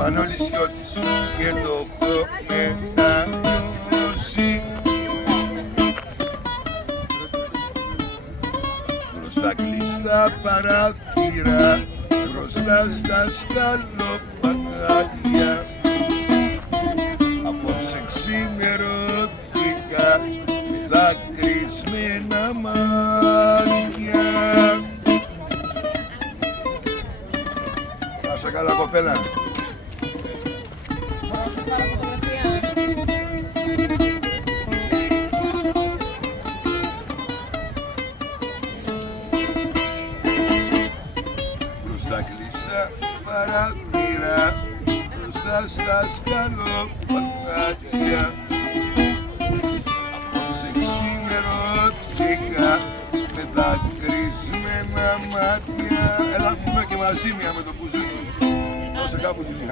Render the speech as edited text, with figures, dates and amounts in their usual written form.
Μανώλης Σιώτης και το έχω μετανιώσει. Μπροστά κλειστά παράθυρα, μπροστά στα σκαλοπατάκια. Απόψε ξημερώθηκα με δακρυσμένα μάτια. Πάσα καλά κοπέλα. Μπροστά κλειστά παράθυρα, μπροστά στα σκαλοπατάκια. Απόψε ξημερώθηκα με δακρυσμένα μάτια. Έλα πούμε και μαζί μία με το μπουζούκι. Δώσε κάπου την είχα.